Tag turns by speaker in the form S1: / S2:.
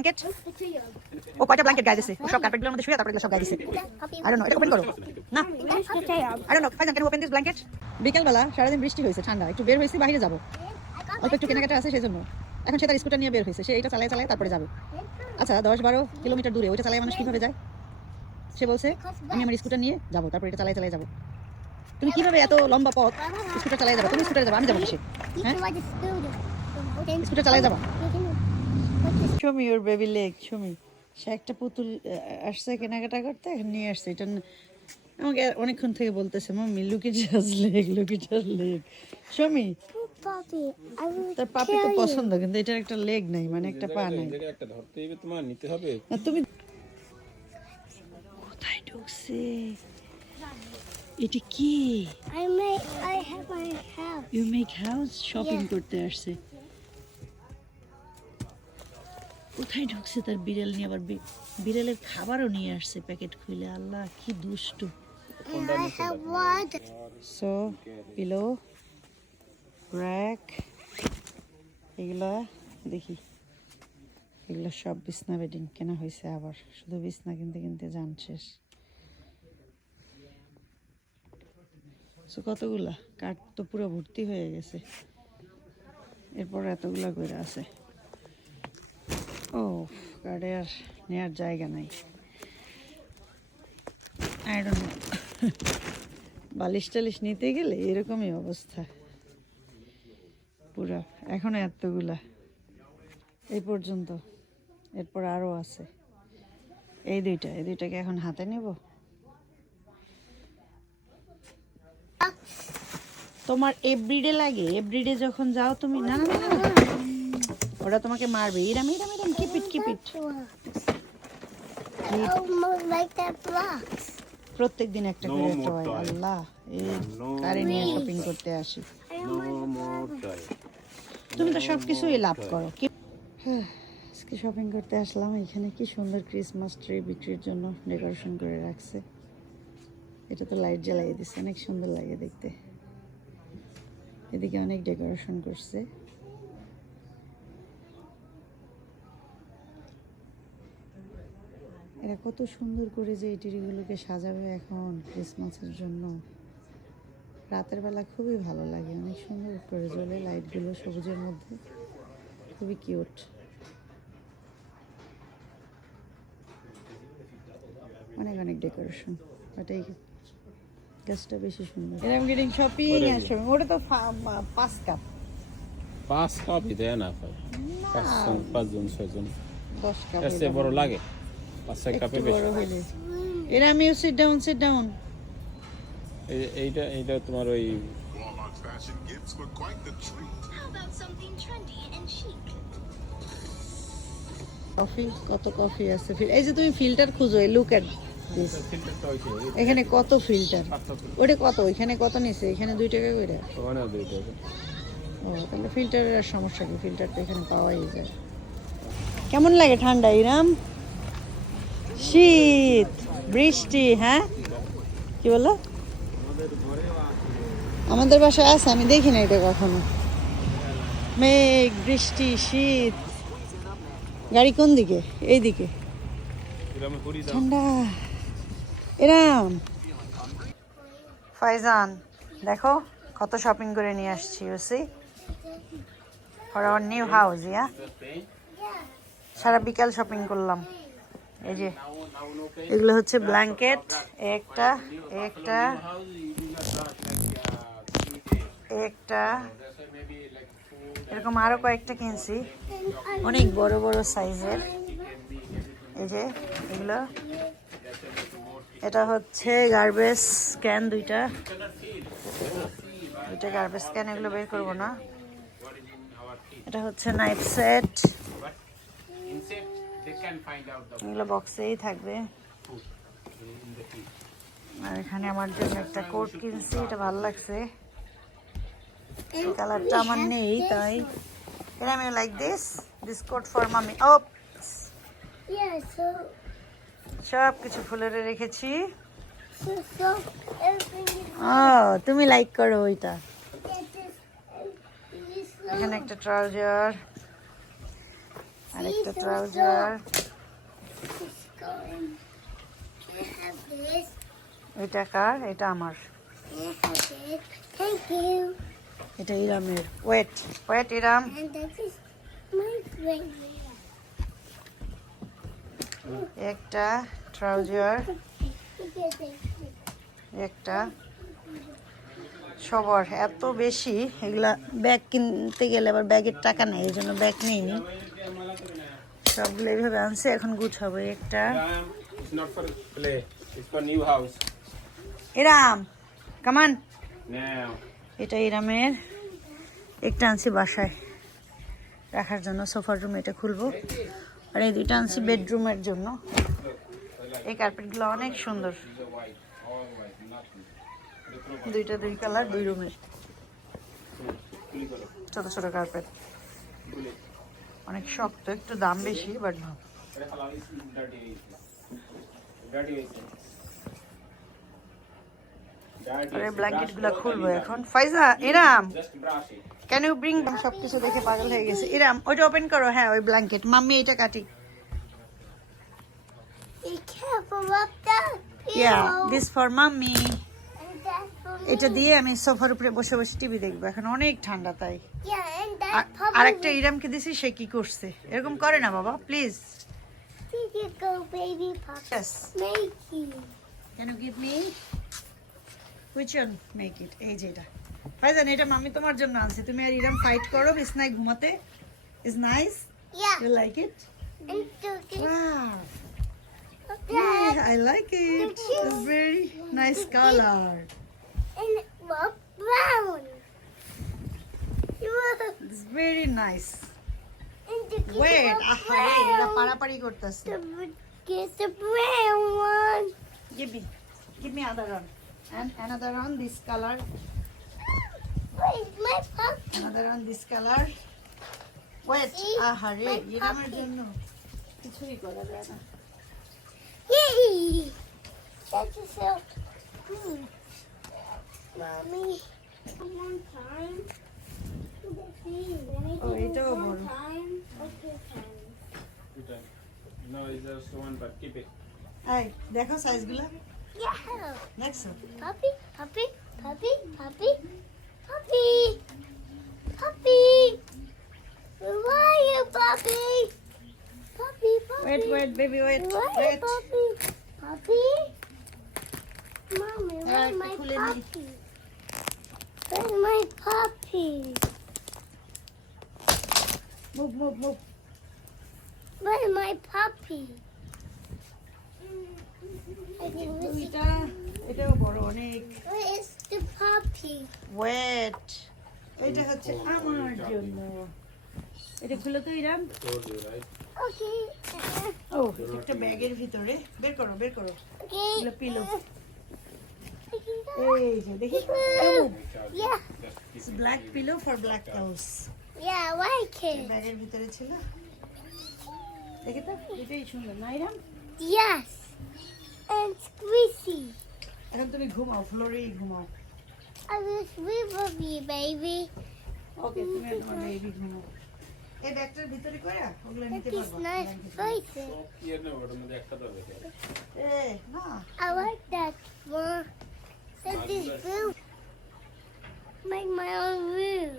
S1: Blanket ও কয়টা blanket গায়ে দিছে? ও সব কার্পেটগুলোর মধ্যে শুয়ে তারপরে সব গায়ে দিছে। আই ডোন্ট নো এটা ওপেন করো। না? I don't know Faizan can open this blanket বিকেলবেলা সারাদিন বৃষ্টি হয়েছে, ঠান্ডা, একটু বের হয়েছি বাইরে যাব। অল্প একটু কেনাকাটা আছে সেই এখন সে তার স্কুটার নিয়ে বের হয়েছে, সে এটা চালায় চালায় তারপরে যাবে। আচ্ছা দশ বারো কিলোমিটার দূরে, ওইটা চালায় মানুষ কীভাবে যায়? সে বলছে, আমি আমার স্কুটার নিয়ে যাব, তারপরে এটা চালায় চালায় যাব। তুমি কীভাবে এত লম্বা পথ স্কুটার চালায় যাব? তুমি স্কুটারে যাব, আমি যাব হ্যাঁ? স্কুটার চালায় যাব? Show me your baby leg show me সে একটা পুতুল আসছে কেনাকাটা করতে এখন নিয়ে আসছে। এটা আমাকে অনেকক্ষণ থেকে বলতেছে মাম্মি লুকি জাজ লেগ লুকি জাজ লেগ শো মি তার পাপি তো পছন্দ কিন্তু এটার একটা লেগ নাই মানে একটা পা নাই।
S2: একটা ধরতে হবে তোমার নিতে হবে।
S1: তুমি কোথায় ঢুকছে? এটা কি?
S3: I may I have my house.
S1: You make house shopping করতে আসছে। কোথায় ঢুকছে তার বিড়াল নিয়ে? আবার বিড়ালের খাবারও নিয়ে আসছে প্যাকেট খুলে আল্লাহ, কি দুষ্টু. সো পিলো র্যাক এগুলা দেখি। এগুলো সব বিছনা বেডিং কেনা হয়েছে আবার। শুধু বিছনা কিনতে কিনতে যান শেষ। সো কতগুলা? কাঠ তো পুরো ভর্তি হয়ে গেছে। এরপর এতগুলা করে আছে। ও কার্ডে আর নেওয়ার জায়গা নাই। আই বালিশ টালিশ নিতে গেলে এরকমই অবস্থা। পুরো, এখনও এতগুলা। এই পর্যন্ত। এরপর আরও আছে। এই দুইটা, এই দুইটাকে এখন হাতে নেব। তোমার এভরিডে লাগে। এভরিডে যখন যাও তুমি না। ওরা তোমাকে মারবে। Iram Iram Iram keep it
S3: keep it that
S1: প্রত্যেক দিন একটা করে টয় আল্লাহ। এই কারে নিয়ে শপিং করতে আসি। তুমি তো সব কিছুই লাভ করো। কি হ্যাঁ, আজকে শপিং করতে আসলাম। এখানে কি সুন্দর ক্রিসমাস ট্রি বিক্রির জন্য ডেকোরেশন করে রাখছে। এটা তো লাইট জ্বালিয়ে দিচ্ছে অনেক সুন্দর লাগে দেখতে। এদিকে অনেক ডেকোরেশন করছে। এরা কত সুন্দর করে যে এই টিরিগুলোকে সাজাবে এখন ক্রিসমাসের জন্য। রাতের বেলা খুবই ভালো লাগে অনেক সুন্দর করে জ্বলে লাইটগুলো সবুজের মধ্যে। খুবই কিউট। অনেক অনেক ডেকোরেশন বাট এই গাছটা বেশি সুন্দর। এর আমি গেটিং শপিং আর শপিং ওটা তো পাঁচ কাপ।
S2: পাঁচ কাপই দেয় না পাঁচজন পাঁচজন ছয়জন।
S1: দশ কাপ
S2: বড় লাগে। পাঁচ ছয় কাপে
S1: একটু
S2: বেশি।
S1: বড় হইলে। এরা আমিও সিট ডাউন সিট ডাউন
S2: এইটা এইটা তোমার ওই
S4: Walmart's fashion gifts were quite the treat.
S5: How about something trendy and chic?
S1: Coffee কত কফি আছে? এই যে তুমি ফিল্টার খুঁজো এই লুক এট দিস এখানে কত ফিল্টার ওটা কত? ওইখানে কত নিছে? এখানে দুই টাকা করে
S2: ওখানে
S1: ও তাহলে ফিল্টারের আর সমস্যা কি? ফিল্টার তো এখানে পাওয়াই যায়। কেমন লাগে ঠান্ডা ইরাম? শীত বৃষ্টি হ্যাঁ? কি বলো? আমাদের বাসায় আছে আমি দেখি না এটা কখনো। মেঘ বৃষ্টি শীত। গাড়ি কোন দিকে? এই দিকে ঠান্ডা। এরাম। ফাইজান দেখো কত শপিং করে নিয়ে আসছি OC for our new house yeah সারা বিকাল শপিং করলাম। এই যে, এগুলো হচ্ছে ব্ল্যাঙ্কেট, একটা একটা একটা। এরকম আরও কয়েকটা কিনছি। অনেক বড় বড় সাইজের। এই যে, এগুলো। এটা হচ্ছে গার্বেজ ক্যান দুইটা। দুইটা গার্বেজ ক্যান এগুলো বের করব না। এটা হচ্ছে নাইট সেট। এগুলো বক্সেই থাকবে। আর এখানে আমার জন্য একটা কোট কিনছি এটা ভালো লাগছে। কালারটা আমার নেই তাই। এটা আমি like this this coat for মামি ও সব কিছু ফুলেরে রেখেছি। ও তুমি লাইক করো ওইটা। এখানে একটা trouser
S3: See, so
S1: trouser
S3: It's going. Can I have this?
S1: এটা কার এটা আমার. এটা ইরামের ওয়েট ওয়েট ইরাম. একটা ট্রাউজার. একটা সবার এত বেশি, এগুলা ব্যাগ কিনতে গেলে আবার ব্যাগের টাকা নেই, এই জন্য ব্যাগ নিইনি সবগুলো এইভাবে আনছে এখন গুছাবো একটা. ইরাম কামান. এটা ইরামের একটা আনছি বাসায় রাখার জন্য সোফার রুম এটা খুলবো আর এই দুইটা আনছি বেডরুমের জন্য এই কার্পেটগুলো অনেক সুন্দর. দুইটা দুই কালার দুই রুমের ছোট ছোট কার্পেট. অনেক শক্ত একটু দাম বেশি বাট ব্ল্যাঙ্কেটগুলা খুলবো এখন। Faiza Iram!
S2: Just
S1: can you bring সবকিছু দেখে পাগল হয়ে গেছে। ইরাম ওইটা ওপেন করো। হ্যাঁ ওই ব্ল্যাঙ্কেট মাম্মি এটা কাটি।
S3: Be careful of that.
S1: এটা দিয়ে আমি সোফার উপরে বসে বসে টিভি দেখব। এখন অনেক ঠান্ডা তাই। আর- একটা ইরামকে দিছি সে কি করছে? এরকম করে না বাবা প্লিজ এটা। ভাইজান এটা মাম্মি তোমার জন্য আনছি। তুমি আর ইরাম ফাইট করো বিছনায় ঘুমাতে। Is
S3: nice.
S1: You like it
S3: And so this.
S1: Wow
S3: Dad.
S1: Yeah, I like it. It's very nice color.
S3: And well, brown. Look.
S1: It's very nice.
S3: And the
S1: Wait,
S3: the
S1: আহা, এই, এরা
S3: brown.
S1: পারাপারি করতেছে।
S3: The, get the brown one.
S1: Give me, give me other one. And another one, this color.
S3: Where's my puppy?
S1: Another one, this color. Wait,
S3: See?
S1: আহা রে,
S3: My
S1: ইরামের
S3: puppy.
S1: জন্য কিছুই করা যায় না।
S3: Yay! That's yourself. Hmm. Mommy. One time.
S1: Oh, এটাও বড়।
S3: time. Okay, time.
S2: Return. No, it's just one, but keep it.
S1: এই, দেখো সাইজগুলো
S3: Yeah.
S1: দেখছো
S3: Puppy, puppy, puppy, puppy, puppy, puppy. Where are you, puppy? Puppy, puppy.
S1: Wait wait baby wait
S3: Where are you,
S1: wait
S3: puppy? Puppy? Mommy,
S1: Ah,
S3: where's my
S1: খুলে নি।
S3: puppy? Where's my puppy?
S1: Move move move
S3: Where's my puppy? I think this is,
S1: দুইটা এটাও বড় অনেক
S3: where is the puppy?
S1: Wait এটা হচ্ছে আমার জন্য এটা খুলে তো ইরাম
S2: Told you, right?
S3: Okay. uh,
S1: ও একটা ব্যাগের ভিতরে বের করো বের করো
S3: Okay.
S1: এগুলো pillow
S3: uh, I can go.
S1: এই যে দেখি
S3: Yeah.
S1: Black pillow for black cows
S3: Yeah, I like it.
S1: ব্যাগের ভিতরে ছিল দেখি তো এটাই সুন্দর না ইরাম
S3: Yes. And squishy.
S1: এখন তুমি ঘুমাও ফ্লোরেই ঘুমাও
S3: I will sleep with you, baby.
S1: ওকে তুমি তোমার বেবি ঘুমাও এই ব্যাগটার ভিতরে করে ওগুলো নিতে পারব
S3: nice faces.
S2: Here, no, ওটার মধ্যে একটা দরকার
S1: এ না
S3: I like that one. Set this room. Make my own room.